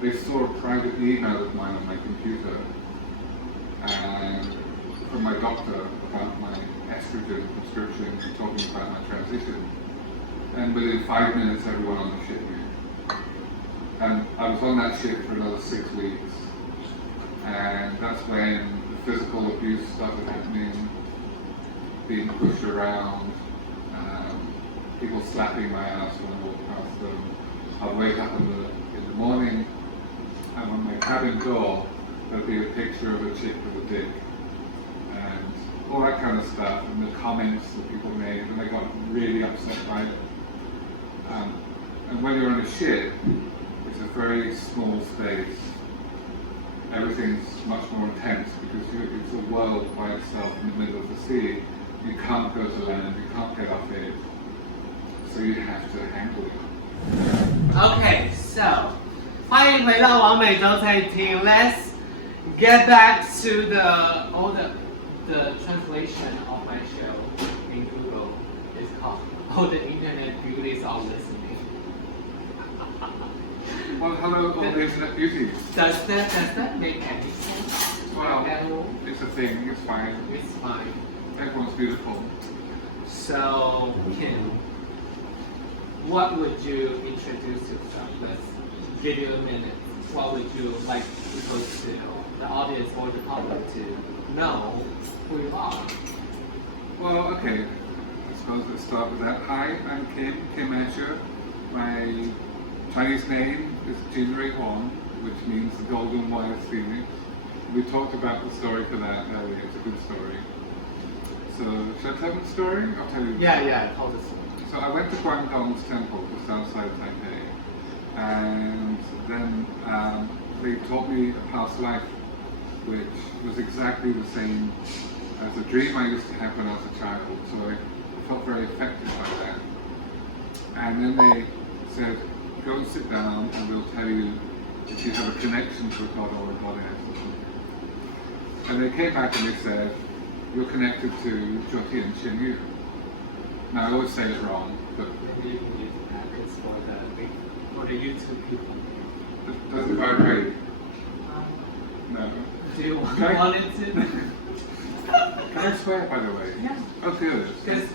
they saw a private email of mine on my computer and from my doctor about my estrogen prescription, talking about my transition. And within 5 minutes, everyone on the ship knew. And I was on that ship for another 6 weeks. And that's when the physical abuse started happening, being pushed around, people slapping my ass when I walked past them. I'd wake up in the morning, and on my cabin door, there'd be a picture of a chick with a dick. And all that kind of stuff, and the comments that people made, and I got really upset by it. And when you're on a ship, it's a very small space. Everything's much more intense because it's a world by itself in the middle of the sea. You can't go to land, you can't get off it, so you have to handle it. Okay, so 欢迎回到王美洲餐厅。Let's get back to the translation of my show in Google. It's called "All the Internet Beauties Are Listening." Well, hello, all the internet beauties. Does that make any sense? Well, it's a thing. It's fine. It's fine. Everyone's beautiful. So, Kim, what would you introduce yourself? Let's give you a minute. What would you like people to, the audience or the public to know who you are? Well, okay. I suppose let's start with that. Hi, I'm Kim Asher. My Chinese name is Jinruihong, which means the Golden Wire Phoenix. We talked about the story for that earlier. It's a good story. So, should I tell the story? I'll tell you. Yeah, tell the story. So I went to Guangdong's temple just outside Taipei, and then they taught me a past life, which was exactly the same as a dream I used to have when I was a child. So I felt very affected by that. And then they said, go and sit down and we'll tell you if you have a connection to a god or a goddess or something. And they came back and they said, you're connected to Zhuoti and Xianyu. Now I always say it wrong, but We need to practice for the YouTube people. does it vibrate? No. Do you want it to? Can I swear, by the way? Yeah. Oh, good. Because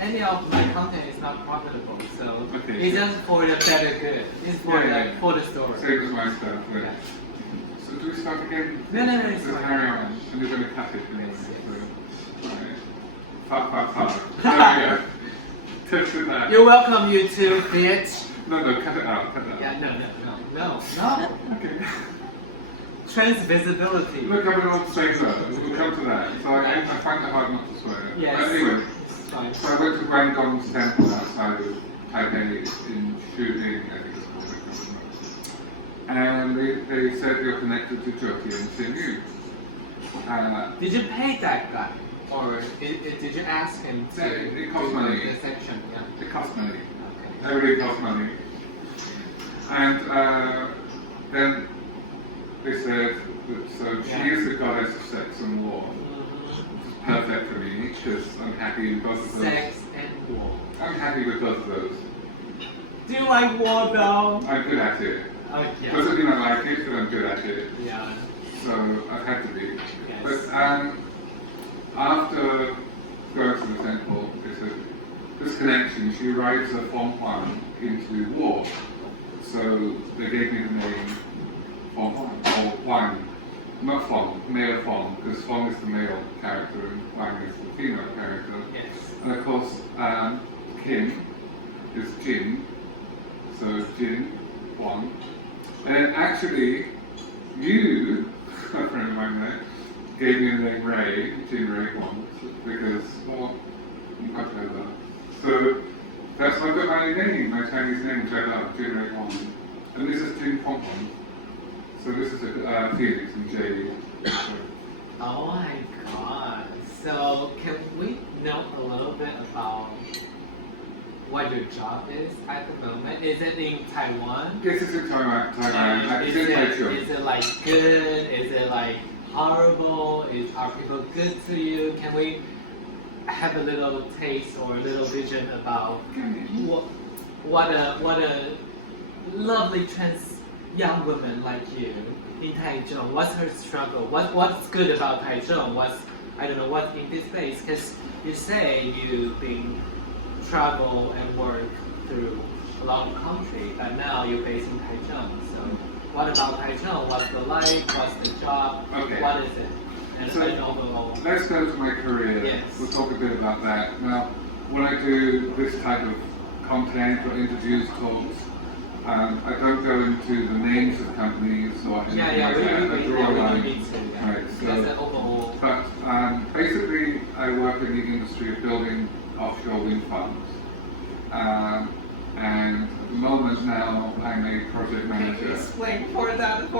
any of my content is not profitable, so Okay, it's so- just for the better good. It's for Yeah. for the story. Same as my stuff. But... Yeah. So do we start again? No, it's So fine. carry on, and you're going to cut it anyway. Yes. So, right. Fuck. There we go. Tested that. You're welcome, YouTube, bitch. No, cut it out. Cut it out. Yeah, no. Okay. Trans visibility. Look, I'm an old sailor. We'll come to that. So I find it hard not to swear. Yes. But anyway, It's fine. so I went to Guangdong's temple outside of Taipei in Shuding, I think it's called. And they said you're connected to Zhuoti and Xianyu. Did you pay that guy? Or did you ask him to It costs do money. the section? Yeah. It costs money. Okay. Everything costs money. And then they said that so she is the goddess of sex and war. Which is perfect for me because I'm happy in both of those. Sex and war. I'm happy with both of those. Do you like war though? I'm good at it. Okay. Doesn't mean I like it, but I'm good at it. Yeah. So I've had to be. Yes. But after going to the temple, they said this connection, she rides a Feng Huang into war. So they gave me the name Feng Huang, or Huang, not Feng, male Feng, because Feng is the male character and Huang is the female character. Yes. And of course, Kim is Jin, so Jin, Huang. And actually, you, a friend of mine there, gave me the name Ray, Jinruihong, because, well, you've got to know that. So that's how I got my name, my Chinese name, which I love, Jinruihong. And this is Jin Pong Pong. So this is a Phoenix and Jade. Oh my god. So can we know a little bit about what your job is at the moment? Is it in Taiwan? Yes, it's in Taiwan. Is it like good? Is it like horrible? Are people good to you? Can we have a little taste or a little vision about what a lovely trans young women like you in Taichung? What's her struggle? What's good about Taichung? I don't know what in this place, because you say you've been travel and work through a lot of country, but now you're based in Taichung. So what about Taichung? What's the life? What's the job? Okay. What is it? And So, overall. let's go to my career. Yes. We'll talk a bit about that. Now, when I do this type of content or interviews, talks, I don't go into the names of companies or anything like that. I draw a line. Right, so, but basically, I work in the industry of building offshore wind farms. And at the moment now, I'm a project manager. Can you explain for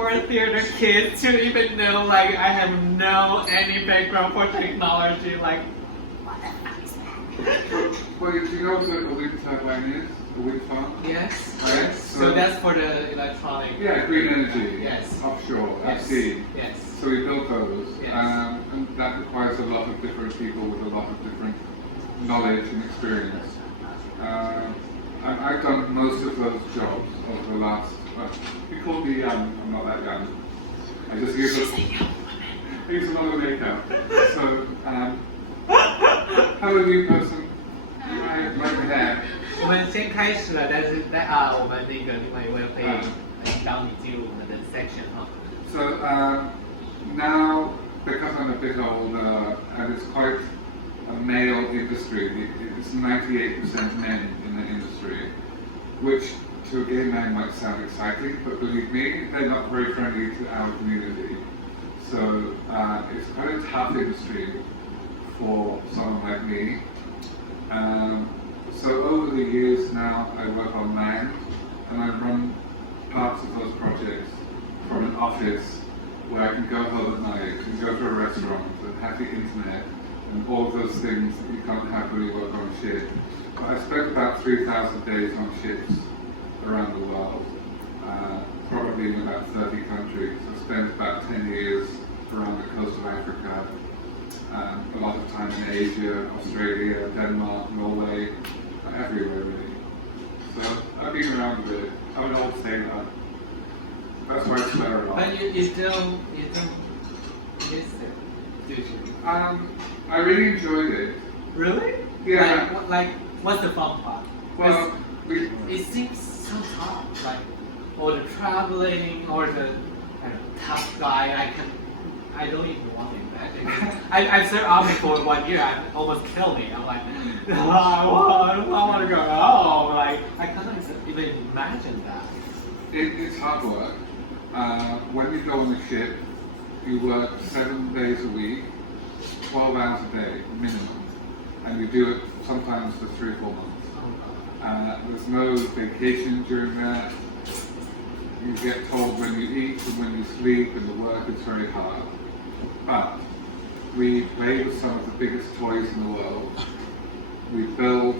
a theater kid to even know, like, I have no any background for technology, like, what the fuck is that? Well, do you know what a wind turbine is? A wind farm? Yes. Right? Yes. So that's for the electronic. Yeah, green energy. Yes. Offshore, at Yes. sea. Yes. So we built those. Yes. And that requires a lot of different people with a lot of different knowledge and experience. I've done most of those jobs over the last, you call me young, I'm not that young. I just use a lot of makeup. So, hello new person. Hi, like that. 我们先开始了，但是我们那个另外一位会让你进入我们的 section 哈。So now, because I'm a bit older, and it's quite a male industry, it's 98% men in the industry, which to a gay man might sound exciting, but believe me, they're not very friendly to our community. So it's quite a tough industry for someone like me. So over the years now, I work on land, and I run parts of those projects from an office where I can go home at night and go to a restaurant and have the internet and all of those things that you can't have when you work on a ship. But I spent about 3,000 days on ships around the world, probably in about 30 countries. I spent about 10 years around the coast of Africa, a lot of time in Asia, Australia, Denmark, Norway, everywhere really. So I've been around a bit. I'm an old sailor. That's why I swear a lot. But you don't miss it, did you? I really enjoyed it. Really? Yeah. Like what's the fun part? Well, it seems so tough, like all the traveling or the tough guy. I don't even want to imagine. I served army for 1 year. I almost killed me. I'm like, I want to go home. Like I can't even imagine that. It's hard work. When you go on a ship, you work 7 days a week, 12 hours a day minimum, and you do it sometimes for 3 or 4 months. There's no vacation during that. You get told when you eat and when you sleep, and the work is very hard. But we play with some of the biggest toys in the world. We build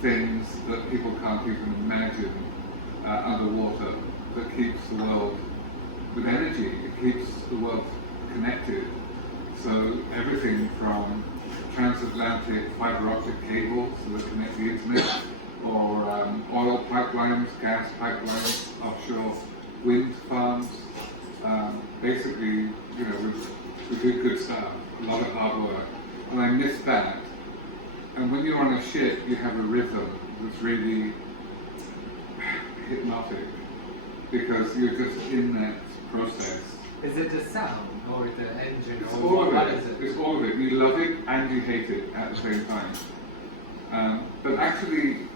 things that people can't even imagine underwater that keeps the world with energy. It keeps the world connected. So everything from transatlantic fiber optic cables that connect the internet, or oil pipelines, gas pipelines, offshore wind farms. Basically, we do good stuff, a lot of hard work. And I miss that. And when you're on a ship, you have a rhythm that's really hypnotic, because you're just in that process. Is it the sound or the engine? It's or all of what it. is it? It's all of it. You love it and you hate it at the same time. But actually,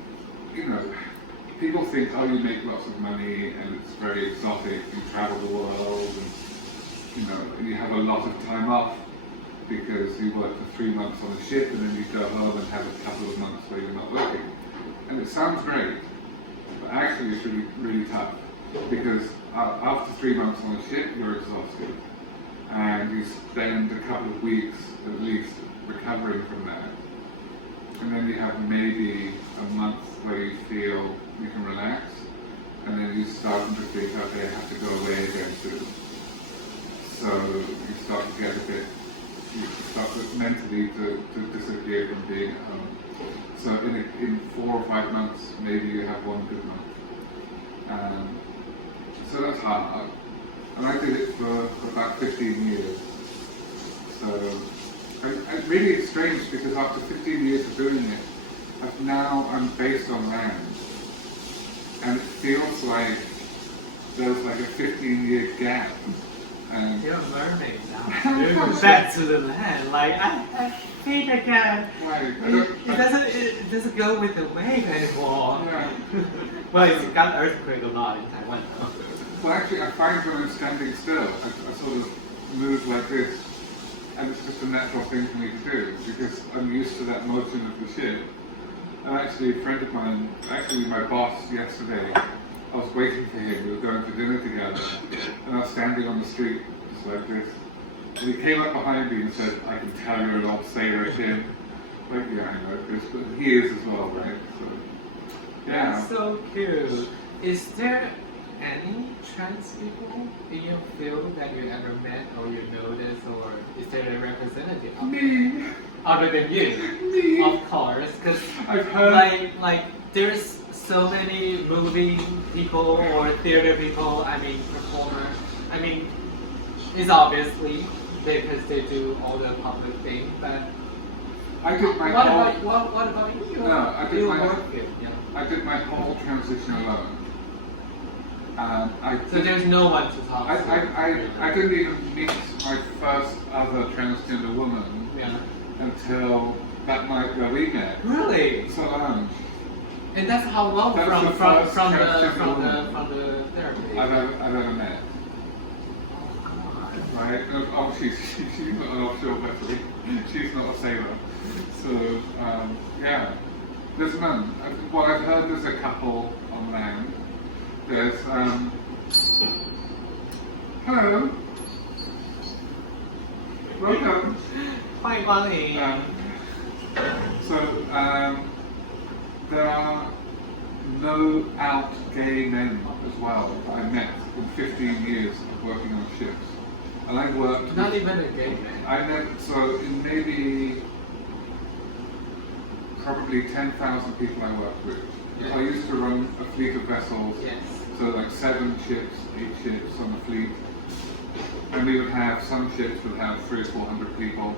people think, oh, you make lots of money and it's very exotic. You travel the world and you have a lot of time off because you work for 3 months on a ship and then you go home and have a couple of months where you're not working. And it sounds great, but actually it's really, really tough, because after 3 months on a ship, you're exhausted. And you spend a couple of weeks at least recovering from that. And then you have maybe a month where you feel you can relax. And then you start to think, okay, I have to go away again soon. So you start to get you start mentally to disappear from being at home. So in 4 or 5 months, maybe you have 1 good month. So that's hard. And I did it for about 15 years. So really it's strange because after 15 years of doing it, now I'm based on land. And it feels like there's like a 15-year gap. And you're a mermaid now. You're back to the land. Like I think I can. Right. It doesn't go with the wave anymore. Yeah. Well, it's got earthquake a lot in Taiwan. Well, actually, I find when I'm standing still, I sort of move like this, and it's just a natural thing for me to do because I'm used to that motion of the ship. And actually, a friend of mine, actually my boss yesterday, I was waiting for him. We were going for dinner together, and I was standing on the street just like this. And he came up behind me and said, "I can tell you're an old sailor, Kim." Like, yeah, I know this, but he is as well, right? So, yeah. That's so cute. Is there any trans people in your field that you ever met or you noticed, or is there a representative? Me. Other than you? Me. Of course, because I've heard like there's so many movie people or theater people, I mean performers. I mean, it's obviously because they do all the public things, but I did my what whole, about you? No, I did you my work it, yeah. I did my whole transition alone. So there's no one to talk to. I didn't even meet my first other transgender woman until that night where we met. Really? So and that's how long That's from the first transgender the therapy. I've ever met. Oh God. Right? Oh, she's not an offshore vessel. She's not a sailor. So yeah, there's none. Well, I've heard there's a couple on land. There's hello. Welcome. 欢迎光临。 So there are no out gay men as well that I met in 15 years of working on ships. And I worked Not even a gay man. I met, so in maybe probably 10,000 people I worked with. Yeah. I used to run a fleet of vessels, Yes. so like 7 ships, 8 ships on the fleet. And we would have, some ships would have 300 or 400 people.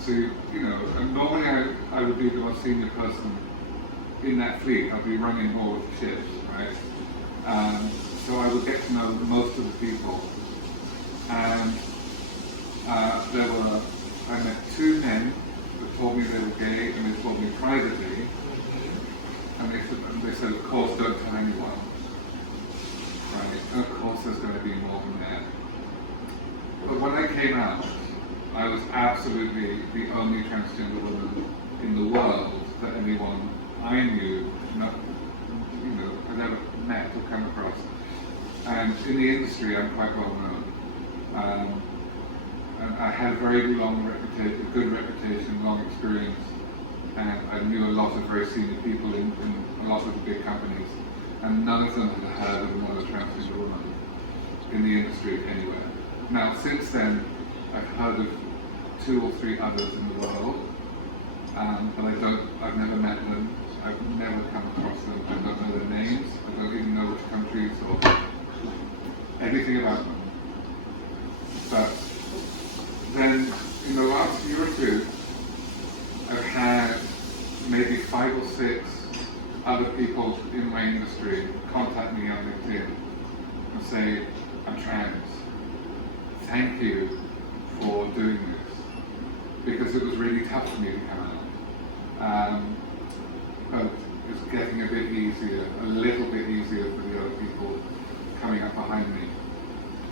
So, you know, and normally I would be the most senior person in that fleet. I'd be running all of the ships, right? So I would get to know most of the people. And I met 2 men that told me they were gay, and they told me privately. And they said, of course, don't tell anyone. Right? And of course there's going to be more than that. But when I came out, I was absolutely the only transgender woman in the world that anyone I knew, had ever met or come across. And in the industry, I'm quite well known. And I had a very good reputation, long experience, and I knew a lot of very senior people in a lot of the big companies, and none of them had heard of another transgender woman in the industry anywhere. Now, since then, I've heard of 2 or 3 others in the world, but I've never met them, I've never come across them, I don't know their names, I don't even know which countries or anything about them. But then, in the last year or 2, I've had maybe 5 or 6 other people in my industry contact me on LinkedIn and say, I'm trans. Thank you for doing this, because it was really tough for me to come out. But it's getting a bit easier, a little bit easier for the other people coming up behind me.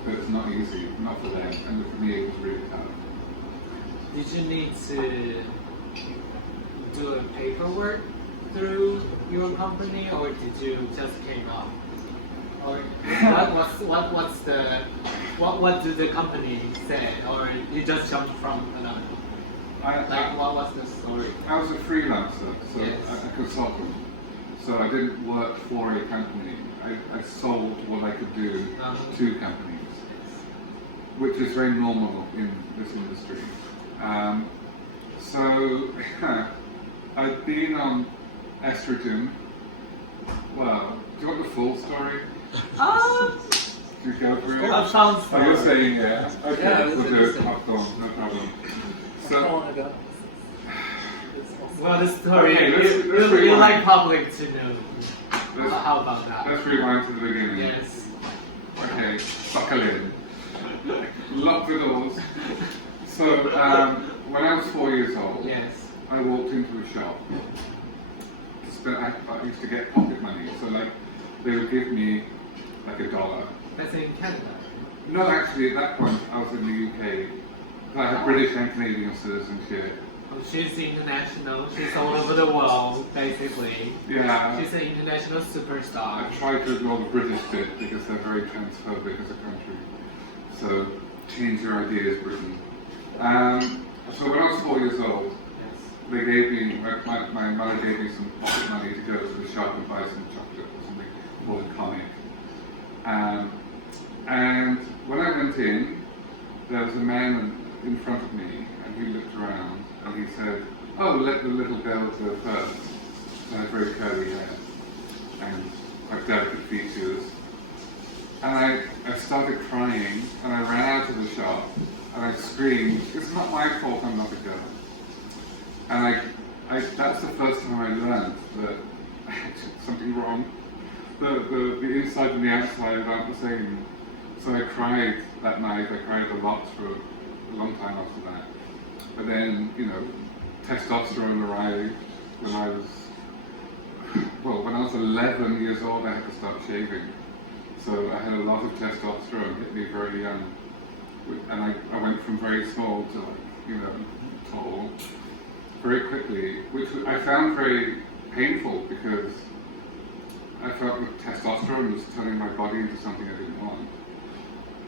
But it's not easy, not for them, and for me it was really tough. Did you need to do a paperwork through your company, or did you just came out? Or what did the company say, or you just jumped from another company? What was the story? I was a freelancer, so Yes. a consultant. So I didn't work for a company. I sold what I could do to companies, which is very normal in this industry. So I've been on estrogen. Well, do you want the full story? you go for it? That sounds Oh, fun. you're saying yeah. Okay, Yeah, we'll it's do it. interesting. Popcorn, no problem. How So, long ago? Well, the story, Okay, you let's like public to know. let's, How about that? let's rewind to the beginning. Yes. Okay, buckle in. Lock the doors. So, when I was 4 years old, Yes. I walked into a shop. I used to get pocket money, so like they would give me like $1. That's in Canada. No, actually, at that point I was in the UK. I had British and Canadian citizenship. Oh, she's international. She's all over the world, basically. Yeah, She's an international superstar. I tried to ignore the British bit because they're very transphobic as a country. So change your ideas, Britain. So when I was 4 years old, Yes. they gave me, my mother gave me some pocket money to go to the shop and buy some chocolate or something called a comic. And when I went in, there was a man in front of me, and he looked around and he said, "Oh, let the little girl go first." She had very curly hair and quite delicate features. And I started crying, and I ran out of the shop, and I screamed, "It's not my fault, I'm not a girl." And that's the first time I learned that I had something wrong. The inside and the outside aren't the same. So I cried that night. I cried a lot for a long time after that. But then, testosterone arrived when I was 11 years old. I had to start shaving. So I had a lot of testosterone hit me very young. And I went from very small to tall very quickly, which I found very painful because I felt that testosterone was turning my body into something I didn't want.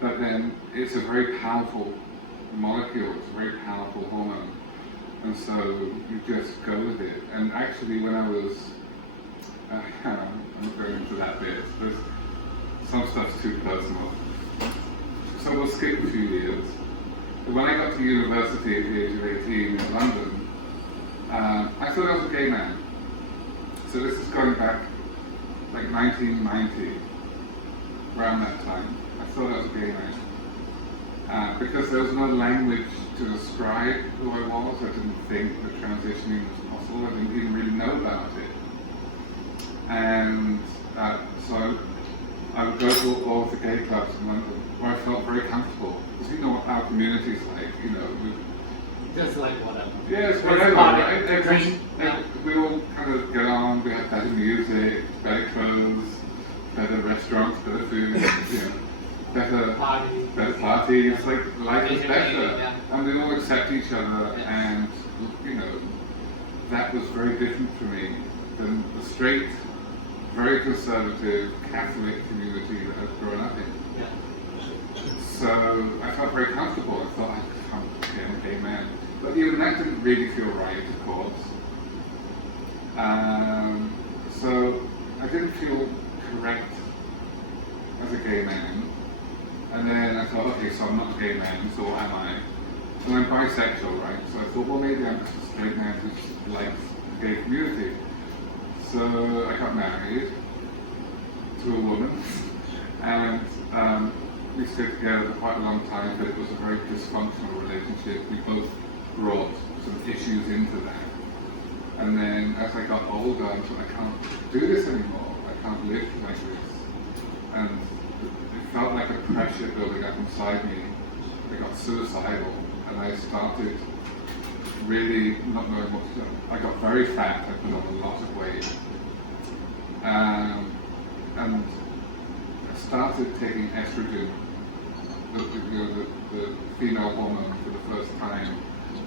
But then it's a very powerful molecule, it's a very powerful hormone. And so you just go with it. And actually when I was, I'm not going into that bit, there's some stuff's too personal. So we'll skip a few years. But when I got to university at the age of 18 in London, I thought I was a gay man. So this is going back like 1990, around that time. I thought I was a gay man. Because there was no language to describe who I was. I didn't think that transitioning was possible. I didn't even really know about it. And so I would go to all of the gay clubs in London where I felt very comfortable. Because you know what our community's like, Just like whatever. Yes, whatever, right? We all kind of get on, we have better music, better clothes, better restaurants, better food, better parties, like life is better. And we all accept each other, and that was very different for me than the straight, very conservative Catholic community that I've grown up in. So I felt very comfortable. I thought I'd become a gay man. But even that didn't really feel right, of course. So I didn't feel correct as a gay man. And then I thought, okay, so I'm not a gay man, so what am I? So I'm bisexual, right? So I thought, well, maybe I'm just a straight man who likes the gay community. So I got married to a woman, and we stayed together for quite a long time, but it was a very dysfunctional relationship. We both brought some issues into that. And then as I got older, I thought, I can't do this anymore. I can't live like this. And it felt like a pressure building up inside me. I got suicidal, and I started really not knowing what to do. I got very fat. I put on a lot of weight. And I started taking estrogen, the female hormone, for the first time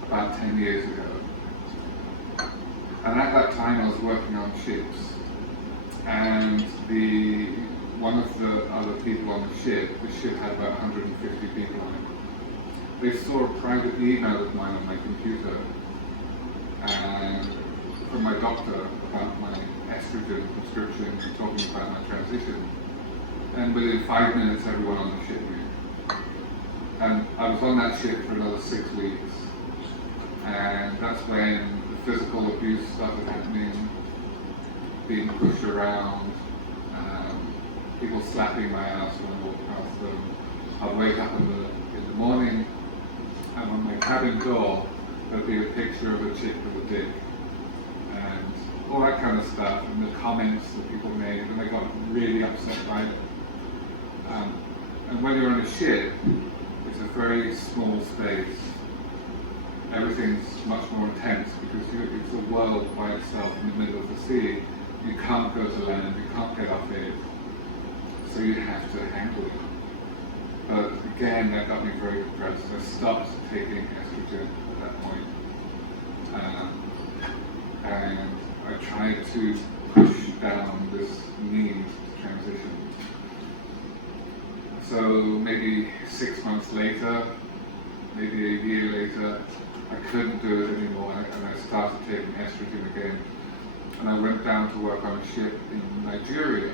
about 10 years ago. And at that time I was working on ships, and one of the other people on the ship had about 150 people on it. They saw a private email of mine on my computer, and from my doctor about my estrogen prescription, talking about my transition. And within 5 minutes, everyone on the ship knew. And I was on that ship for another 6 weeks. And that's when the physical abuse started happening, being pushed around, people slapping my ass when I walk past them. I'd wake up in the morning, and on my cabin door, there'd be a picture of a chick with a dick. And all that kind of stuff, and the comments that people made, and I got really upset by it. And when you're on a ship, it's a very small space. Everything's much more intense because it's a world by itself in the middle of the sea. You can't go to land, you can't get off it, so you have to handle it. But again, that got me very depressed. I stopped taking estrogen at that point. And I tried to push down this need to transition. So maybe 6 months later, maybe a year later, I couldn't do it anymore, and I started taking estrogen again. And I went down to work on a ship in Nigeria,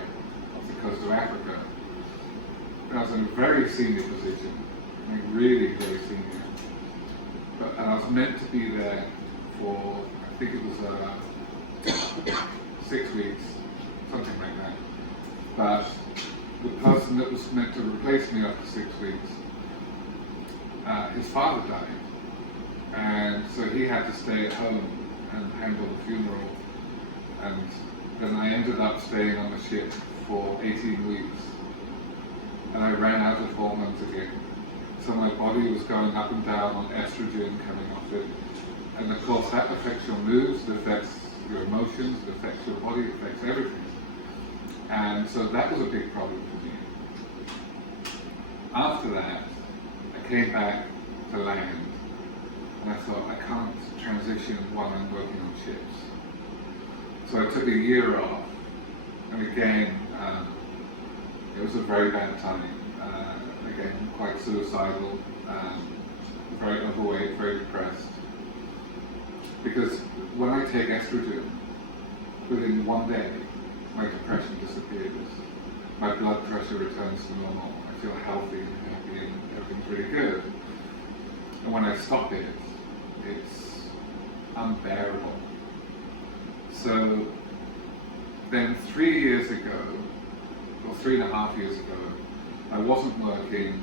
off the coast of Africa. And I was in a very senior position, I mean really very senior. And I was meant to be there for, I think it was 6 weeks, something like that. But the person that was meant to replace me after 6 weeks, his father died. And so he had to stay at home and handle the funeral. And then I ended up staying on the ship for 18 weeks. And I ran out of hormones again. So my body was going up and down on estrogen coming off it. And of course that affects your moods, it affects your emotions, it affects your body, it affects everything. And so that was a big problem for me. After that, I came back to land. And I thought, I can't transition while I'm working on ships. So I took a year off, and again, it was a very bad time. Again, quite suicidal, very overweight, very depressed. Because when I take estrogen, within 1 day, my depression disappears. My blood pressure returns to normal. I feel healthy and happy, and everything's really good. And when I stop it, it's unbearable. So then 3 years ago, or 3.5 years ago, I wasn't working.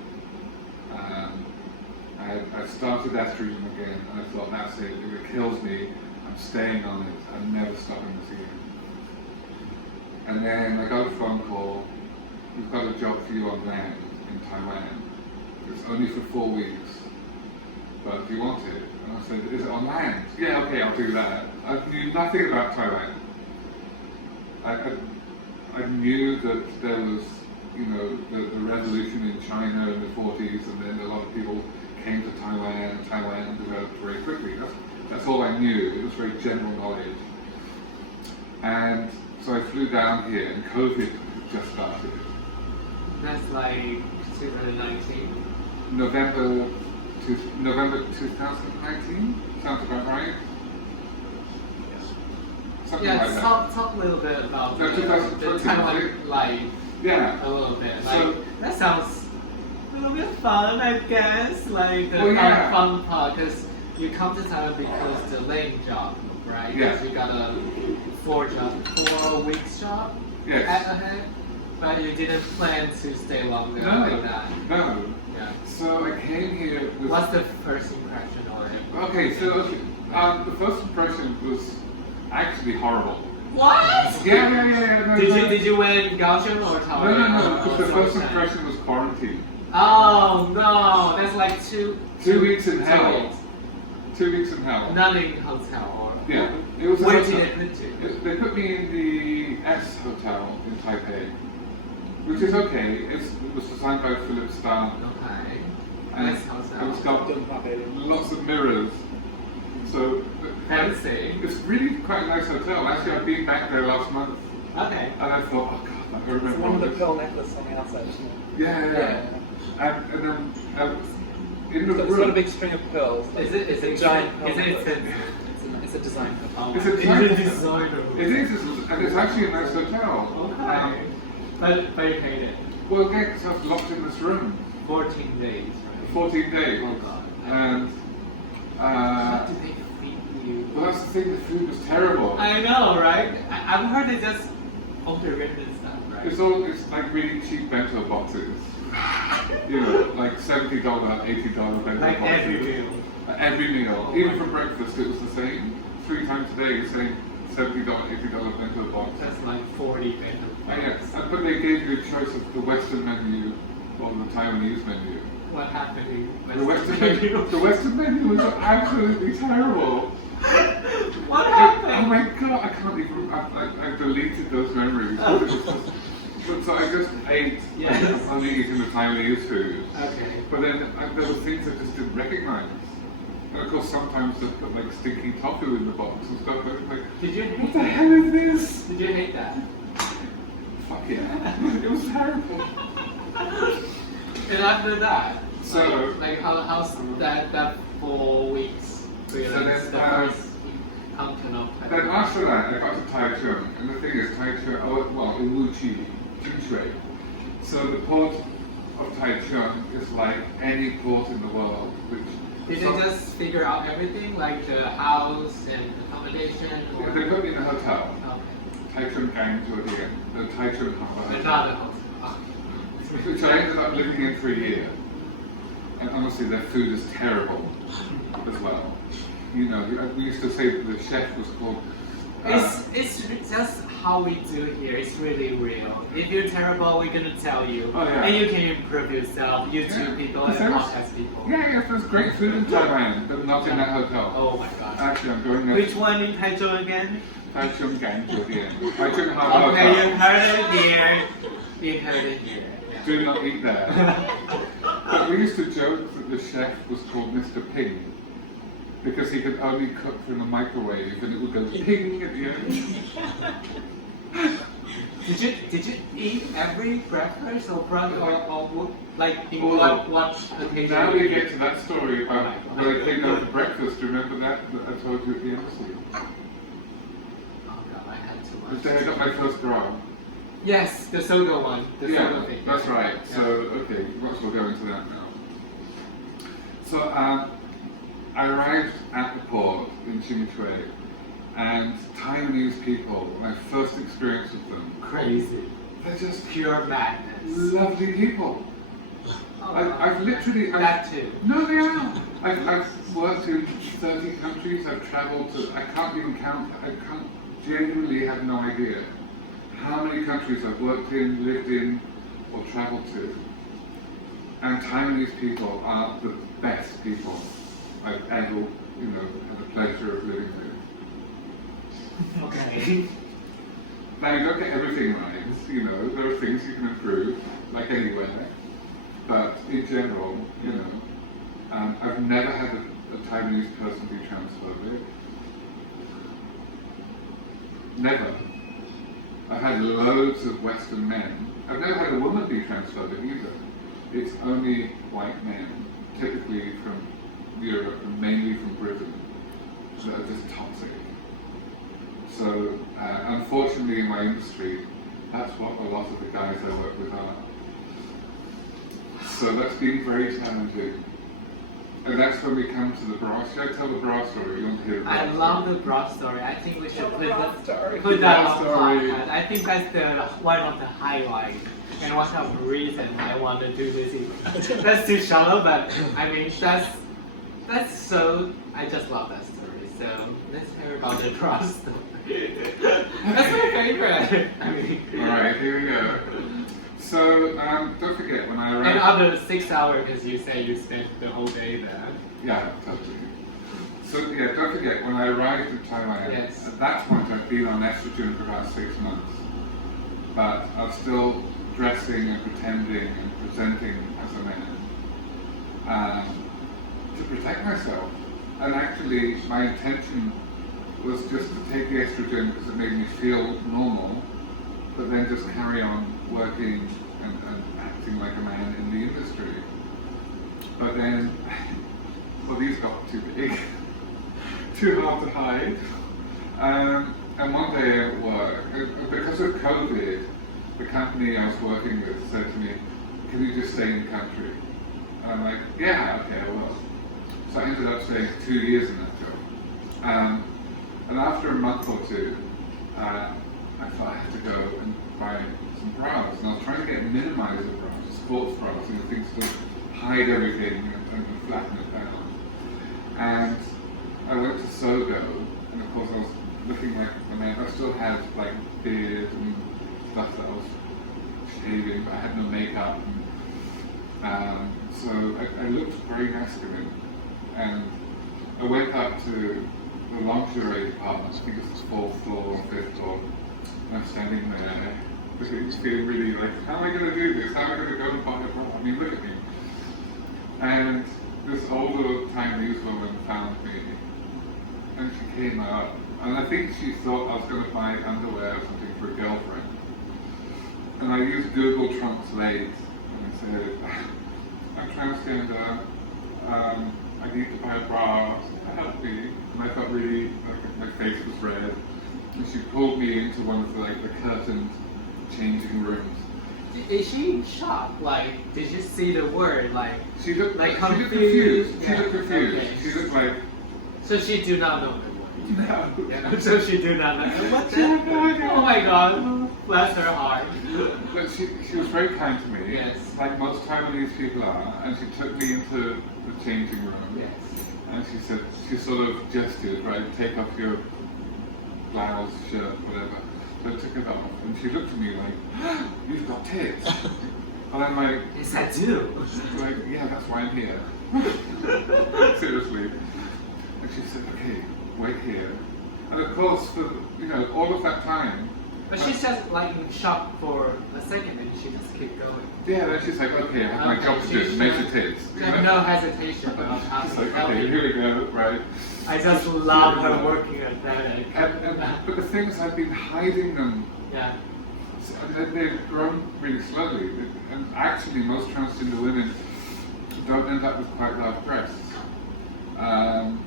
I started estrogen again, and I thought, that's it, if it kills me, I'm staying on it, I'm never stopping this again. And then I got a phone call, we've got a job for you on land in Taiwan. It's only for 4 weeks, but do you want it? And I said, is it on land? Yeah, okay, I'll do that. I knew nothing about Taiwan. I knew that there was, you know, the revolution in China in the 40s, and then a lot of people came to Taiwan, and Taiwan developed very quickly. That's all I knew. It was very general knowledge. And so I flew down here, and COVID just started. That's like 2019? November 2019? Sounds about right? Something like that. Talk a little bit about the Taiwan life. Yeah. A little bit. So, like, that sounds a little bit fun, I guess. Like the yeah. fun part, because you come to Taiwan because the lane job, right? Yes. You got a 4 weeks job ahead, but you didn't plan to stay longer like that. No. Yeah. So I came here with... What's the first impression of it? Okay, so the first impression was actually horrible. What? Yeah. No, did you win Kaohsiung or Taiwan? No, because the first impression was quarantine. Oh no, that's like 2 weeks in hell. 2 weeks in hell. Not in hotel or... Yeah. It was where did they put you? They put me in the S Hotel in Taipei, which is okay. It was designed by Philip Starr. Okay. And Nice hotel. it's got lots of mirrors. So fancy. It's really quite a nice hotel. Actually, I've been back there last month. Okay. And I thought, oh god, I remember. It's one with the pearl necklace on the outside, isn't it? Yeah. And then in the room. It's got a big string of pearls. It's a giant pearl It's necklace. It's a design hotel. It's a design designer. It is, and it's actually a nice hotel. Okay. But you paid it. Well, yeah, because I was locked in this room. 14 days, right? 14 days. Oh god. And how do they feed you? well, that's the thing. The food was terrible. I know, right? I've heard they just off the rip and stuff, right? It's like really cheap bento boxes. You know, like $70, $80 bento Like boxes. every meal. Every meal. Even for breakfast, it was the same. 3 times a day, the same $70, $80 bento box. That's like 40 bento. Yes, but they gave you a choice of the Western menu or the Taiwanese menu. What happened in The Western menu was absolutely terrible. What Oh happened? my god, I can't even. I've deleted those memories. So I just ate Yes. only eating the Taiwanese food. Okay. But then there were things I just didn't recognize. And of course, sometimes they put like stinky tofu in the box and stuff. I was like, Did you hate what the that? hell is this? Did you hate that? Fuck yeah. It was terrible. And after that, So, like how's that 4 weeks? Freelance, the first outcome of then after that, I got to Taichung, and the thing is, Taichung, in Wuqi, Jinshui. So the port of Taichung is like any port in the world, which... Did they just figure out everything, like the house and accommodation? Or? They put me in a hotel, Okay. Taichung Gang Jordan, the Taichung Harbor, Another hotel. which I ended up living in for a year. And honestly, their food is terrible as well. You know, we used to say that the chef was called... It's just how we do here. It's really real. If you're terrible, we're gonna tell you, Oh, yeah. and you can improve yourself. YouTube Yeah. people and There's- podcast people. Yeah, there's great food in Thailand, but not in that hotel. Oh my god. Actually, I'm going there. Which one in Taichung again? Taichung Gang Jordan. Taichung Harbor Okay, you Hotel. heard it here. You heard it here. Do not eat there. But we used to joke that the chef was called Mr. Ping because he could only cook from a microwave and it would go ping at the end. Did you eat every breakfast or brunch or like in Oh. what occasion? Now we get to that story about Oh my God. when I came out for breakfast. Remember that I told you at the embassy? Oh god, I had too The much. day I got my first bra. Yes, the soda one. The soda Yeah, thing. that's right. Yeah. So, okay, we'll go into that now. So, I arrived at the port in Chimichue, and Taiwanese people, my first experience with them, Crazy. they're just Pure madness. lovely people. I've literally... That too. No, they are. I've worked in 30 countries, I've traveled to... I can't even count, genuinely have no idea how many countries I've worked in, lived in, or traveled to. And Taiwanese people are the best people I've ever, had the pleasure of living with. Okay. Now, you don't get everything right, there are things you can improve, like anywhere. But in general, I've never had a Taiwanese person be transphobic. Never. I've had loads of Western men. I've never had a woman be transphobic either. It's only white men, typically from Europe and mainly from Britain, that are just toxic. So, unfortunately in my industry, that's what a lot of the guys I work with are. So that's been very challenging. And that's when we come to the bra. Should I tell the bra story? You want to hear the bra I story? love the broad story. I think we should put that Bra on story. podcast. I think that's one of the highlights and one of the reasons I want to do this event. That's too shallow, but I mean that's so. I just love that story. So let's hear about the bra story. That's my favorite. I mean, All right, here we go. So, don't forget when I arrived... and after 6 hours, because you say you spent the whole day there. Yeah, totally. So, yeah, don't forget, when I arrived in Thailand, Yes. at that point I'd been on estrogen for about 6 months. But I was still dressing and pretending and presenting as a man to protect myself. And actually, my intention was just to take the estrogen because it made me feel normal, but then just carry on working and acting like a man in the industry. But then, well, these got too big, too hard to hide. And one day at work, because of COVID, the company I was working with said to me, "Can you just stay in the country?" And I'm like, "Yeah, okay, I will." So I ended up staying 2 years in that job. And after a month or two, I thought I had to go and buy some bras, and I was trying to get minimizer bras, sports bras, things to hide everything and flatten it down. And I went to Sogo, and of course I was looking like, I still had like beard and stuff that I was shaving, but I had no makeup. So I looked very masculine, and I went up to the lingerie department, I think it's the 4th floor or 5th floor, and I'm standing there, feeling really like, how am I going to do this? How am I going to go and buy a bra? I mean, look at me. And this older Chinese woman found me, and she came up, and I think she thought I was going to buy underwear or something for a girlfriend. And I used Google Translate, and I said, I'm transgender, I need to buy a bra, help me. And I felt really, like my face was red. And she pulled me into one of the curtained changing rooms. Is she shocked? Like, did you see the word? Like, she looked confused. She looked confused. Okay. She looked like. So she do not know the word. No. Yeah, so she do not know. What the? Oh my God! Bless her heart. But she was very kind to me. Yes. Like most Taiwanese people are, and she took me into the changing room. Yes. And she said, she sort of gestured, right, take off your blouse, shirt, whatever. So I took it off, and she looked at me like, you've got tits. And I'm like, Yes, I do. Like, yeah, that's why I'm here. Seriously. And she said, okay, wait here. And of course, for all of that time. But she's just like in shock for a second, and she just keep going. Yeah, then she's like, okay, I have my job to do, make the tits. She had no hesitation about how She's to like, help okay, you. here we go, right. I just love her working aesthetic. But the things I've been hiding them. Yeah. They've grown really slowly, and actually most transgender women don't end up with quite large breasts.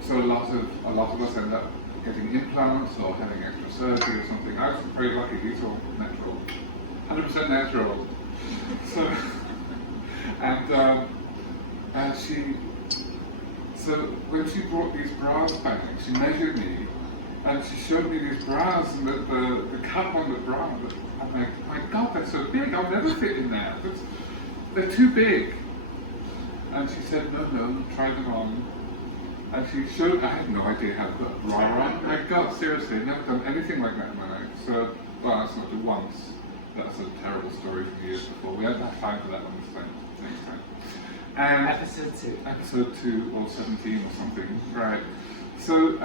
So a lot of us end up getting implants or having extra surgery or something. I was very lucky; these are all natural, 100% natural. So, so when she brought these bras back, she measured me. And she showed me these bras, and the cup on the bra, I'm like, my God, they're so big, I'll never fit in there. They're too big. And she said, no, try them on. And she showed, I had no idea how to put a bra on. My God, seriously, I've never done anything like that in my life. So, well, that's not once. That's a terrible story from years before. We haven't had time for that one next time. And Episode 2 or 17 or something, right. So,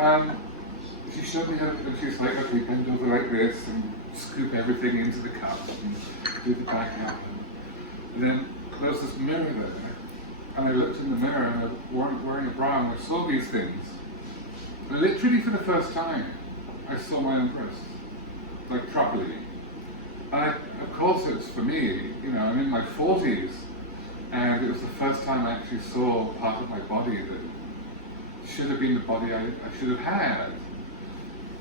she showed me how to, and she's like, okay, bend over like this and scoop everything into the cups and do the back out. And then there was this mirror there, and I looked in the mirror and I was wearing a bra and I saw these things. And literally for the first time, I saw my own breasts, like properly. And of course it's for me, I'm in my 40s, and it was the first time I actually saw part of my body that should have been the body I should have had.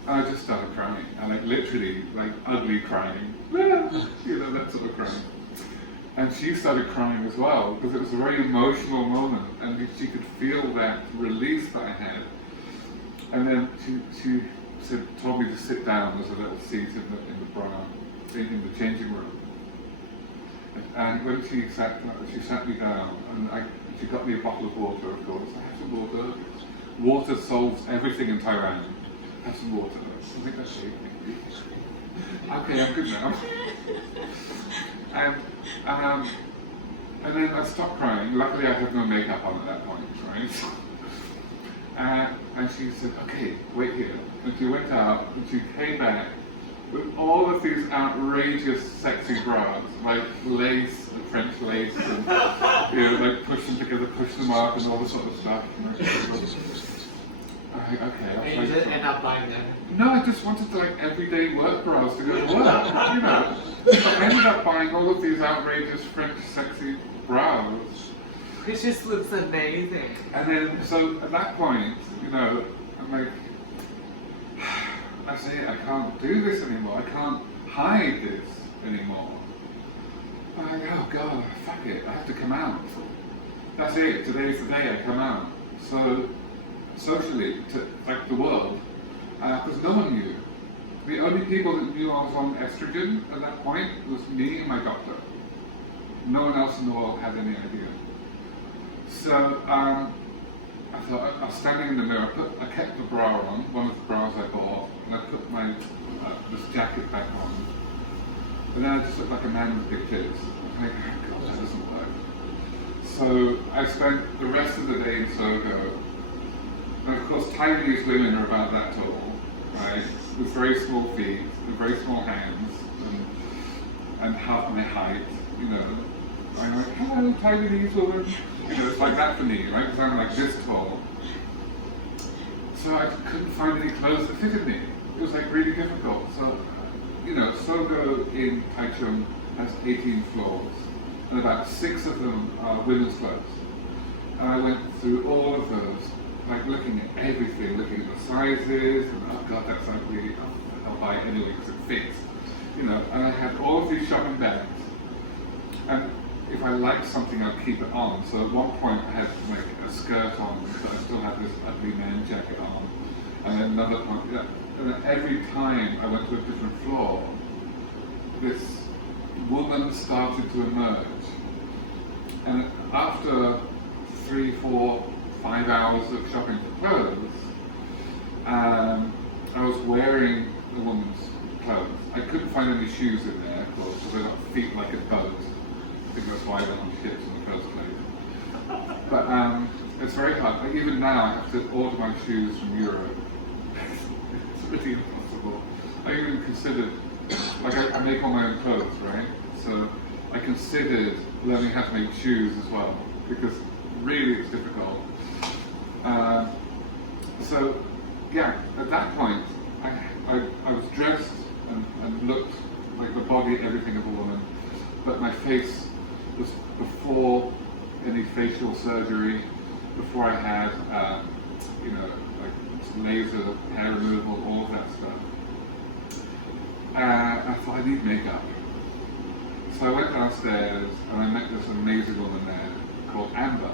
And I just started crying, and literally, ugly crying, that sort of crying. And she started crying as well, because it was a very emotional moment, and she could feel that release that I had. And then she told me to sit down. There's a little seat in the bra, in the changing room. And when she sat me down, and she got me a bottle of water, of course. I had some water. Water solves everything in Taiwan. Have some water. I think that's it. Okay, I'm good now. And then I stopped crying. Luckily, I had no makeup on at that point, right? And she said, "Okay, wait here." And she went out, and she came back with all of these outrageous, sexy bras, like lace, and French lace, and push them together, push them up, and all this sort of stuff. Okay. And you didn't end up buying them? No, I just wanted everyday work bras to go to work, I ended up buying all of these outrageous French sexy bras. It just looks amazing. And then, so at that point, I'm like, that's it, I can't do this anymore, I can't hide this anymore. I'm like, oh God, fuck it, I have to come out. That's it, today's the day I come out. So, socially, to the world, because no one knew. the only people that knew I was on estrogen at that point was me and my doctor. No one else in the world had any idea. So I thought, I was standing in the mirror, I kept the bra on, one of the bras I bought, and I put my this jacket back on. And then I just looked like a man with big tits. I'm like, oh God, that doesn't work. So I spent the rest of the day in Soho. And of course, Taiwanese women are about that tall, right? With very small feet, and very small hands, and half my height, you know. I'm like, hello, Taiwanese woman. You know, it's like that for me, right? Because I'm like this tall. So I couldn't find any clothes that fitted me. It was like really difficult. So, you know, Sogo in Taichung has 18 floors, and about 6 of them are women's clothes. And I went through all of those, like looking at everything, looking at the sizes, and oh God, that's ugly. I'll buy it anyway because it fits. You know, and I had all of these shopping bags. And if I liked something, I'd keep it on. So at one point I had like a skirt on, but I still had this ugly man jacket on. And then another point, yeah. And then every time I went to a different floor, this woman started to emerge. And after 3, 4, 5 hours of shopping for clothes, I was wearing the woman's clothes. I couldn't find any shoes in there, of course, because I got feet like a boat. I think that's why they're on ships in the first place. But it's very hard. Like, even now, I have to order my shoes from Europe. It's really impossible. I even considered, like I make all my own clothes, right? So I considered learning how to make shoes as well, because really it's difficult. So yeah, at that point, I was dressed and looked like the body, everything of a woman, but my face was before any facial surgery, before I had, you know, like laser hair removal, all of that stuff. I thought I need makeup. So I went downstairs and I met this amazing woman there called Amber,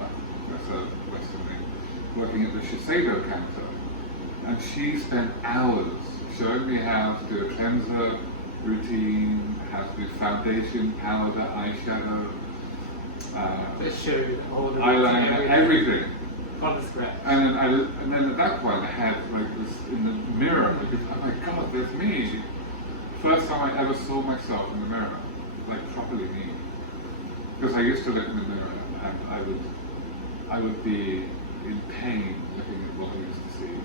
that's a Western name, working at the Shiseido counter. And she spent hours showing me how to do a cleanser routine, how to do foundation, powder, eyeshadow, eyeliner, everything. From scratch. And then at that point I had like this in the mirror, like, oh my God, there's me. First time I ever saw myself in the mirror, like properly me. Because I used to look in the mirror and I would be in pain looking at what I used to see.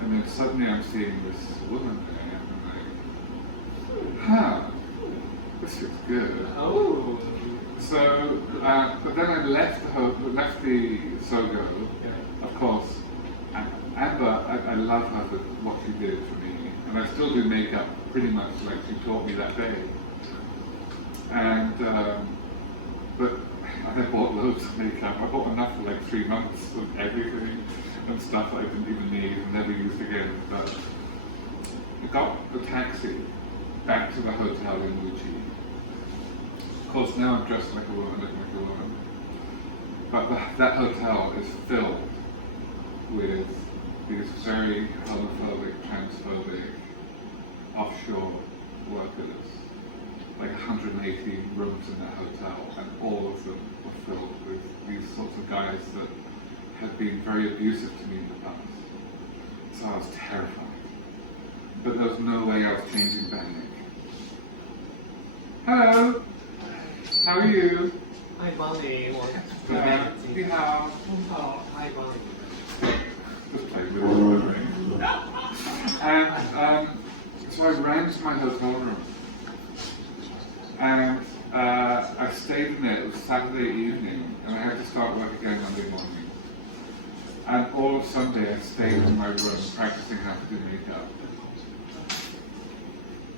And then suddenly I'm seeing this woman there and I'm like, this looks good. Oh. So, but then I left the Sogo, of course. Amber, I love her for what she did for me. And I still do makeup pretty much like she taught me that day. And, but I bought loads of makeup. I bought enough for like 3 months of everything and stuff I didn't even need and never used again. But I got the taxi back to the hotel in Wuchi. Of course, now I'm dressed like a woman, looking like a woman. But that hotel is filled with these very homophobic, transphobic, offshore workers. Like 180 rooms in that hotel, and all of them were filled with these sorts of guys that had been very abusive to me in the past. So I was terrified. But there was no way I was changing back. Hello! How are you? Hi, Bonnie. Ni hao. Hi, Bonnie. Just playing with it. And so I ran to my hotel room. And I stayed in there. It was Saturday evening, and I had to start work again Monday morning. And all of Sunday I stayed in my room practicing how to do makeup.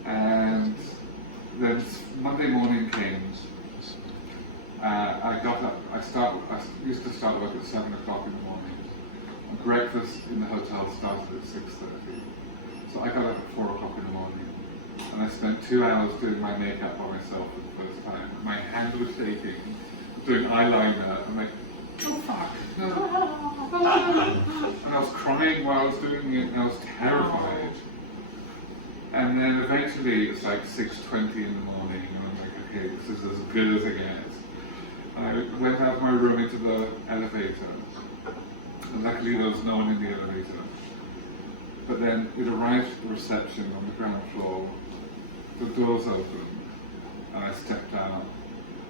And then Monday morning came. I got up. I used to start work at 7 o'clock in the morning. Breakfast in the hotel started at 6:30. So I got up at 4 o'clock in the morning. And I spent 2 hours doing my makeup by myself for the first time. My hand was shaking, doing eyeliner. I'm like, oh fuck, no. And I was crying while I was doing it, and I was terrified. literally, it's like 6:20 in the morning, and I'm like, okay, this is as good as it gets. And I went out of my room into the elevator, and luckily there was no one in the elevator. But then it arrived at the reception on the ground floor, the doors opened, and I stepped out,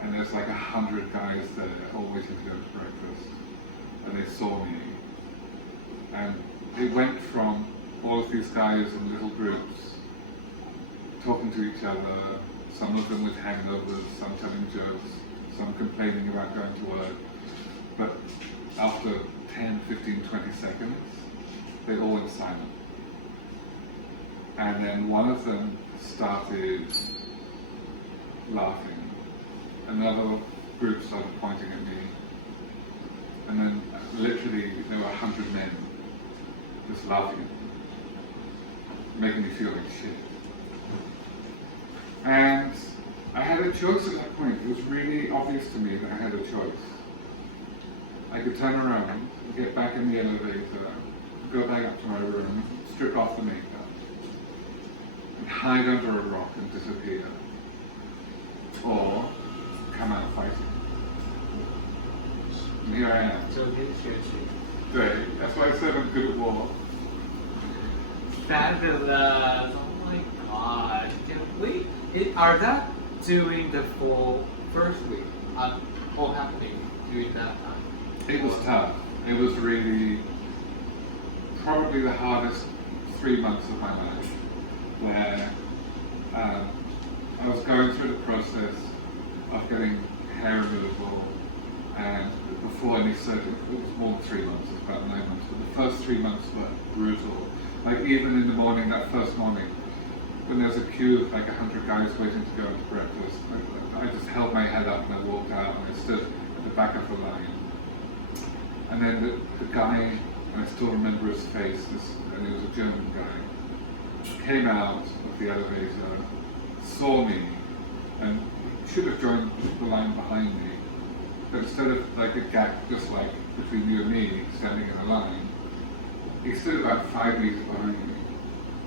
and there's like 100 guys there, all waiting to go to breakfast, and they saw me. And it went from all of these guys in little groups, talking to each other, some of them with hangovers, some telling jokes, some complaining about going to work. But after 10, 15, 20 seconds, they all went silent. And then one of them started laughing. Another group started pointing at me. And then literally there were 100 men just laughing at me, making me feel like shit. And I had a choice at that point. It was really obvious to me that I had a choice. I could turn around, get back in the elevator, go back up to my room, strip off the makeup, and hide under a rock and disappear. Or come out fighting. And here I am. Right, that's why I said I'm good at war. Fabulous! Oh my god! Are that during the full first week? All happening during that time? It was tough. It was really probably the hardest 3 months of my life, where I was going through the process of getting hair removal, and before any surgery, it was more than 3 months, it was about 9 months, but the first 3 months were brutal. Like even in the morning, that first morning, when there was a queue of like 100 guys waiting to go to breakfast, I just held my head up and I walked out and I stood at the back of the line. And then the guy, and I still remember his face, and he was a German guy, came out of the elevator, saw me, and should have joined the line behind me. But instead of like a gap just like between you and me standing in a line, he stood about 5 meters behind me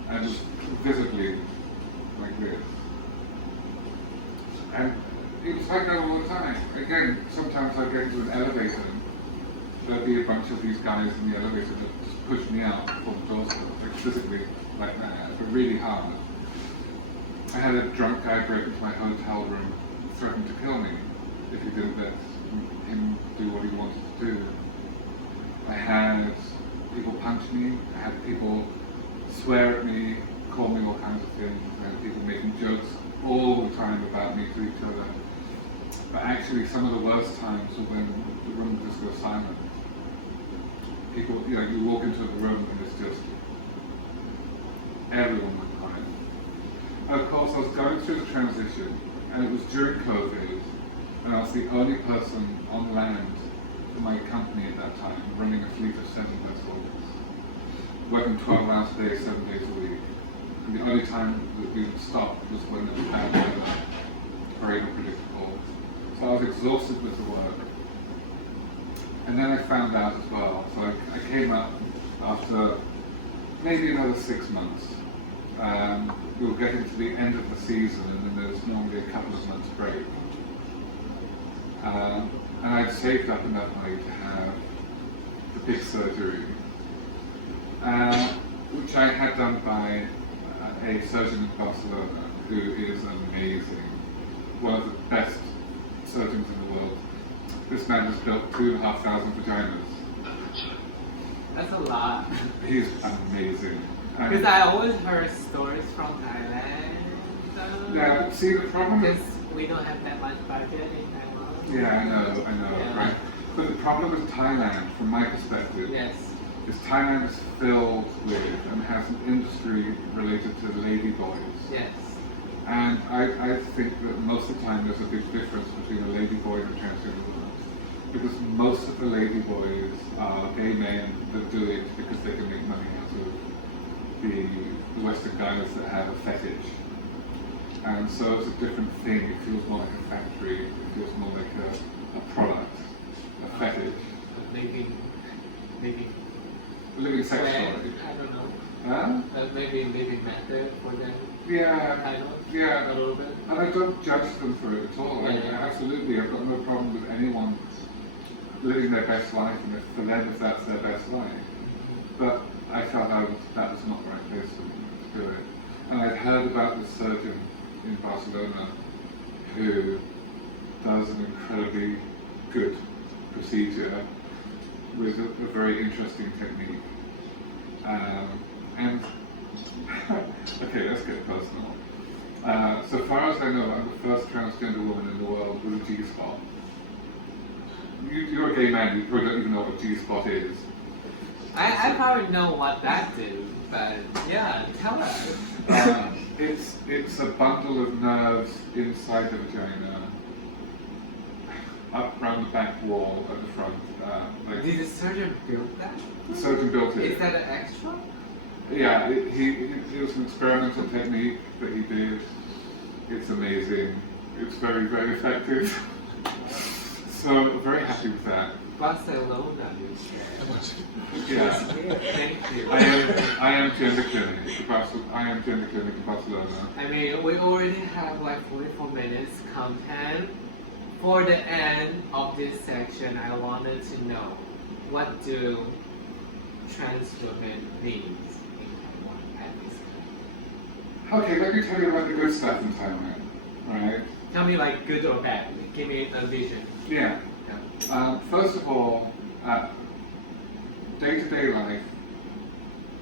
and was visibly like this. And it was like that all the time. Again, sometimes I'd get into an elevator, there'd be a bunch of these guys in the elevator that just push me out before the doors closed, like physically like that, but really hard. I had a drunk guy break into my hotel room, threatened to kill me if he didn't let him do what he wanted to do. I had people punch me, I had people swear at me, call me all kinds of things, I had people making jokes all the time about me to each other. But actually some of the worst times were when the room would just go silent. People, you walk into the room and it's just, everyone went quiet. And of course I was going through the transition, and it was during COVID, and I was the only person on land for my company at that time, running a fleet of 7 vessels, working 12 hours a day, 7 days a week. And the only time that we would stop was when it was bad weather, very unpredictable. So I was exhausted with the work. And then I found out as well, so I came up after maybe another 6 months. We were getting to the end of the season, and then there was normally a couple of months break. And I'd saved up enough money to have the big surgery, which I had done by a surgeon in Barcelona, who is amazing, one of the best surgeons in the world. This man has built 2,500 vaginas. That's a lot. He's amazing. Because I always heard stories from Thailand. Yeah, see the problem is... Because we don't have that much budget in Taiwan. Yeah, I know, yeah. Right? But the problem with Thailand, from my perspective, yes, is Thailand is filled with and has an industry related to lady boys. yes. And I think that most of the time there's a big difference between a lady boy and a transgender woman. Because most of the lady boys are gay men that do it because they can make money out of the Western guys that have a fetish. And so it's a different thing. It feels more like a factory. It feels more like a product, a fetish. Maybe. A living sex Well, story. I don't know. Maybe living method for them. Yeah, Kind of. yeah. A little bit. And I don't judge them for it at all. Absolutely, I've got no problem with anyone living their best life, and for them, if that's their best life. But I felt that was not the right place to do it. And I'd heard about this surgeon in Barcelona who does an incredibly good procedure with a very interesting technique. And okay, let's get personal. So far as I know, I'm the first transgender woman in the world with a G-spot. You're a gay man, you probably don't even know what a G-spot is. I probably know what that do, but yeah, tell us. It's a bundle of nerves inside the vagina, up around the back wall at the front. Did the surgeon build that? The surgeon built it. Is that an extra? Yeah, it was an experimental technique that he did. It's amazing. It's very, very effective. So I'm very happy with that. Barcelona, you said. Yeah. Thank you. I am gender clinic. I am gender clinic in Barcelona. I mean, we already have like 44 minutes content. For the end of this section, I wanted to know, what do trans women need in Taiwan at this time? Okay, let me tell you about the good stuff in Taiwan, right? Tell me like good or bad. Give me a vision. Yeah. Yeah. First of all, day-to-day life,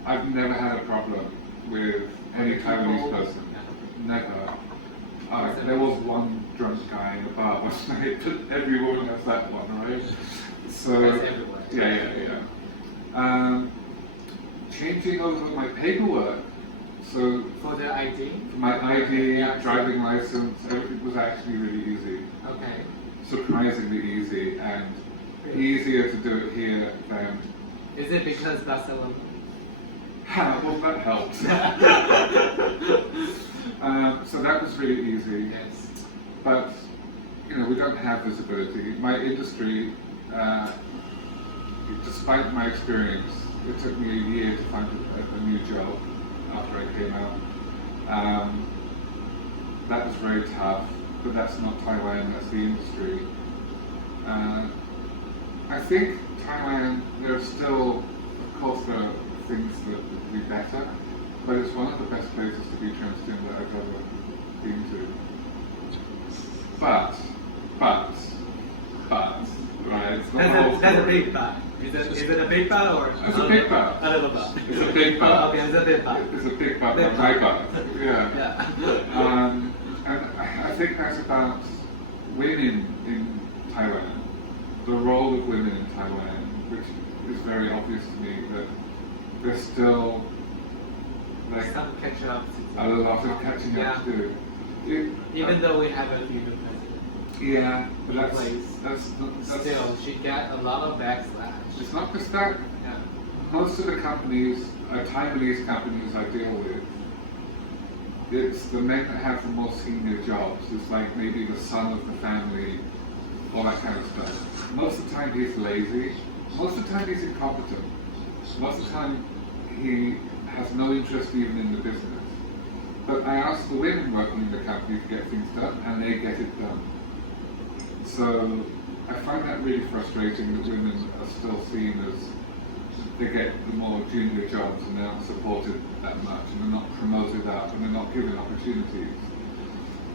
I've never had a problem with any Taiwanese person. Never. There was one drunk guy in a bar last night, but every woman has that one, right? So, That's everywhere. Yeah. Changing over my paperwork, so For the ID? my ID, Yeah. driving license, everything was actually really easy. Okay. Surprisingly easy, and easier to do it here than. Is it because Dacelo? Well, that helps. So that was really easy. Yes. But, we don't have visibility. My industry, despite my experience, it took me a year to find a new job after I came out. That was very tough, but that's not Taiwan, that's the industry. I think Taiwan, there are still, of course, there are things that could be better, but it's one of the best places to be transgender I've ever been to. But, right? It's not That's a big but. Is it a big but or? It's a big but. A little but. It's a big but. Oh, okay, it's a big but. It's a big but, not my but. Yeah. Yeah. And I think that's about women in Taiwan, the role of women in Taiwan, which is very obvious to me that there's still like Some catch up to do. a lot of catching up to do. Even though we have a female president. Yeah, but that's Still, she got a lot of backslash. it's not just that. Yeah. Most of the companies, Taiwanese companies I deal with, it's the men that have the more senior jobs. It's like maybe the son of the family, all that kind of stuff. Most of the time he's lazy. Most of the time he's incompetent. Most of the time he has no interest even in the business. But I ask the women working in the company to get things done, and they get it done. So I find that really frustrating that women are still seen as they get the more junior jobs and they're not supported that much and they're not promoted up and they're not given opportunities.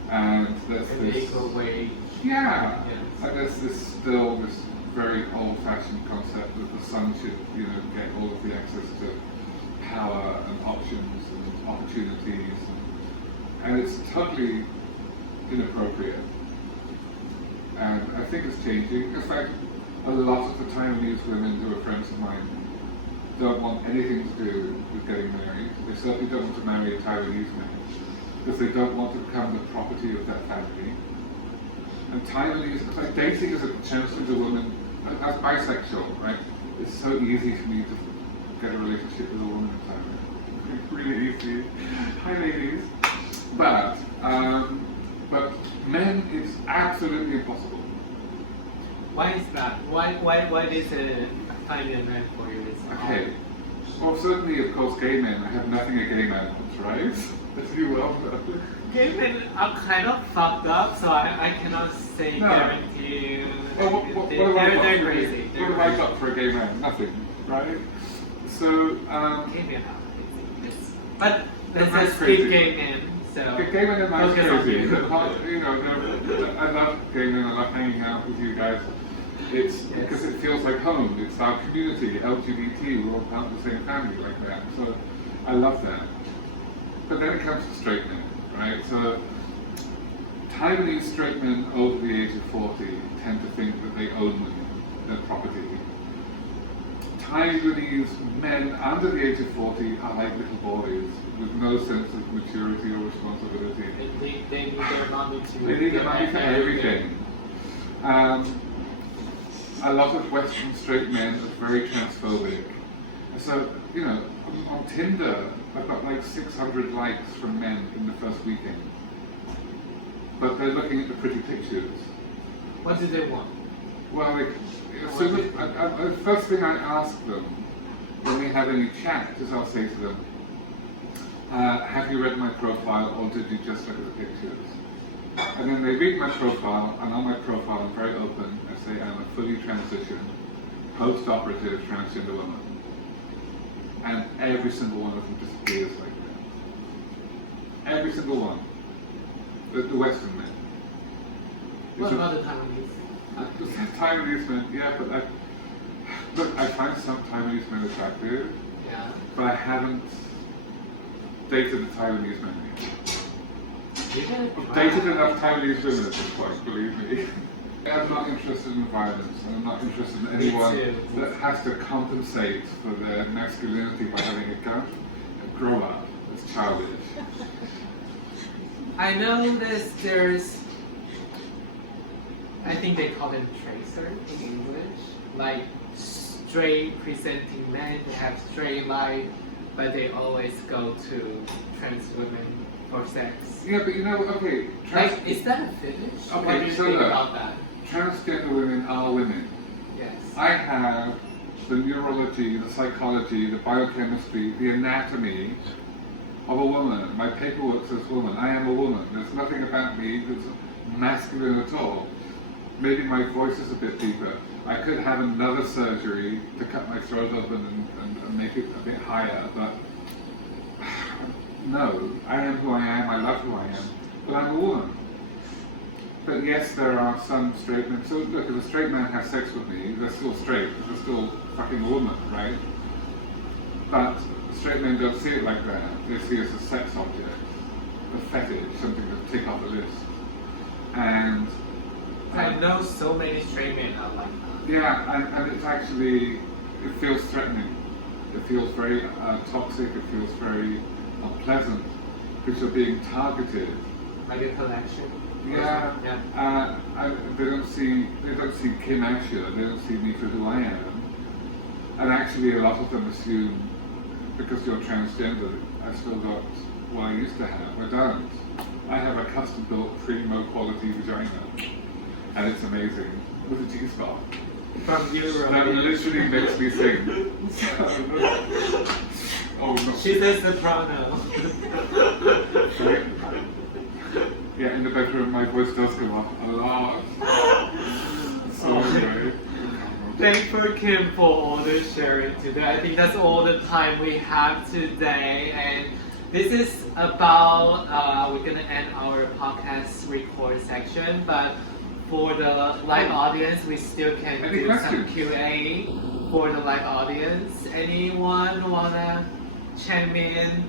And there's An this equal wage. yeah, Yes. and there's still this very old-fashioned concept that the son should get all of the access to power and options and opportunities, and it's totally inappropriate. And I think it's changing. In fact, a lot of the Taiwanese women who are friends of mine don't want anything to do with getting married. They certainly don't want to marry a Taiwanese man because they don't want to become the property of that family. And Taiwanese, like dating as a transgender woman, as bisexual, right? It's so easy for me to get a relationship with a woman in Taiwan. It's really easy. Hi, ladies. But men, it's absolutely impossible. Why is that? Why is it finding a man for you? Is Okay. Well, certainly, of course, gay men. I have nothing against gay men, right? As you well know. Gay men are kind of fucked up, so I cannot say No. guarantee. Well, what have I they're got crazy. What have I got for a gay man? Nothing, right? So, Gay men are crazy. Yes. But They're let's just crazy. speak gay men. So gay men are nice focus on crazy. you. You know, I love gay men. I love hanging out with you guys. It's because it feels like home. It's our community, LGBT. We're all part of the same family like that. So I love that. But then it comes to straight men, right? So Taiwanese straight men over the age of 40 tend to think that they own women, their property. Taiwanese men under the age of 40 are like little boys with no sense of maturity or responsibility. They need their mommy to. They need their money for everything. A lot of Western straight men are very transphobic. So, you know, on Tinder, I've got like 600 likes from men in the first weekend. But they're looking at the pretty pictures. What do they want? Well, the first thing I ask them when we have any chat is I'll say to them, have you read my profile or did you just look at the pictures? And then they read my profile, and on my profile I'm very open. I say I'm a fully transitioned, post-operative transgender woman. And every single one of them disappears like that. Every single one. The Western men. What about the Taiwanese? Taiwanese men, yeah, but look, I find some Taiwanese men attractive, Yeah. but I haven't dated a Taiwanese man yet. Dated enough Taiwanese women at this point, believe me. I'm not interested in violence, and I'm not interested in anyone that has to compensate for their masculinity by having a gun. Grow up. It's childish. I know there's, I think they call them tracer in English, like straight presenting men, they have straight life, but they always go to trans women for sex. Yeah, but you know, okay. Like, is that a fetish? Okay, What do you so think look, about that? Transgender women are women. Yes. I have the neurology, the psychology, the biochemistry, the anatomy of a woman. My paperwork says woman. I am a woman. There's nothing about me that's masculine at all. Maybe my voice is a bit deeper. I could have another surgery to cut my throat open and make it a bit higher, but no, I am who I am, I love who I am, but I'm a woman. But yes, there are some straight men. So look, if a straight man has sex with me, they're still straight, they're still fucking a woman, right? But straight men don't see it like that. They see it as a sex object, a fetish, something to tick off the list. And I know so many straight men are like that. yeah, and it's actually, it feels threatening. It feels very toxic, it feels very unpleasant, because you're being targeted. Like a collection. Yeah, they don't see Kim Asher, they don't see me for who I am. And actually a lot of them assume, because you're transgender, I've still got what I used to have. I don't. I have a custom built primo quality vagina. And it's amazing. With a G-spot. From Europe. That literally makes me sing. Oh no. She's a soprano. Yeah, in the bedroom my voice does go up a lot. So anyway. Thanks for Kim for all the sharing today. I think that's all the time we have today. And this is about, we're gonna end our podcast record section, but for the live audience, we still can Any do questions? some Q&A for the live audience. Anyone wanna chime in?